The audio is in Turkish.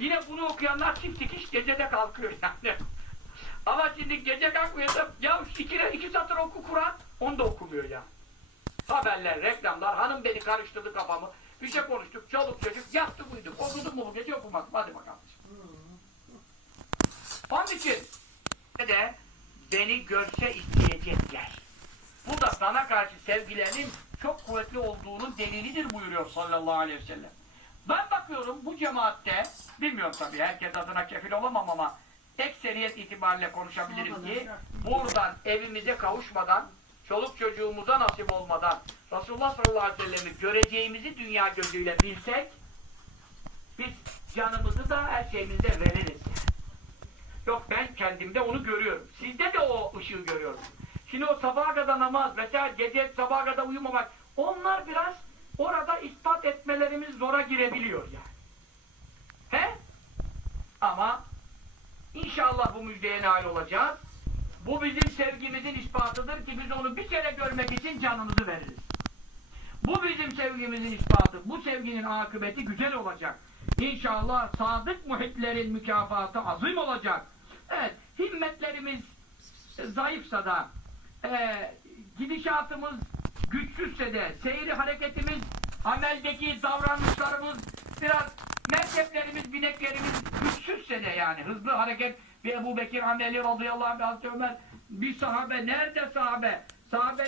Yine bunu okuyanlar çift dikiş gecede kalkıyor yani. Ama şimdi gece kalkmıyor da ya iki, iki satır oku Kur'an onu da okumuyor ya. Haberler, reklamlar, hanım beni karıştırdı kafamı. Bir şey konuştuk, çoluk çocuk, yattı uyuduk. Okuduk mu bu gece okumadım. Hadi bakalım. Onun için de beni görse isteyecekler. Bu da sana karşı sevgilerinin çok kuvvetli olduğunun delilidir buyuruyor sallallahu aleyhi ve sellem. Ben bakıyorum bu cemaatte, bilmiyorum tabii herkes adına kefil olamam ama ekseriyet itibariyle konuşabilirim ki buradan evimize kavuşmadan, çoluk çocuğumuza nasip olmadan Resulullah sallallahu aleyhi ve sellem'i göreceğimizi dünya gözüyle bilsek biz canımızı da her şeyimizi de veririz. Yok ben kendimde onu görüyorum. Sizde de o ışığı görüyorum. Şimdi o sabaha kadar namaz, mesela gece sabaha kadar uyumamak, onlar biraz orada ispat etmelerimiz zora girebiliyor yani. Ama inşallah bu müjdeye nail olacağız. Bu bizim sevgimizin ispatıdır ki biz onu bir kere görmek için canımızı veririz. Bu bizim sevgimizin ispatı. Bu sevginin akıbeti güzel olacak. İnşallah sadık muhitlerin mükafatı azim olacak. Evet, himmetlerimiz zayıfsa da, e, gidişatımız güçsüzse de, seyri hareketimiz, ameldeki davranışlarımız, biraz merkeplerimiz, bineklerimiz güçsüzse de yani, hızlı hareket, bir Ebu Bekir ameli radıyallahu anh, Hazreti Ömer, bir sahabe, nerede sahabe? Sahabe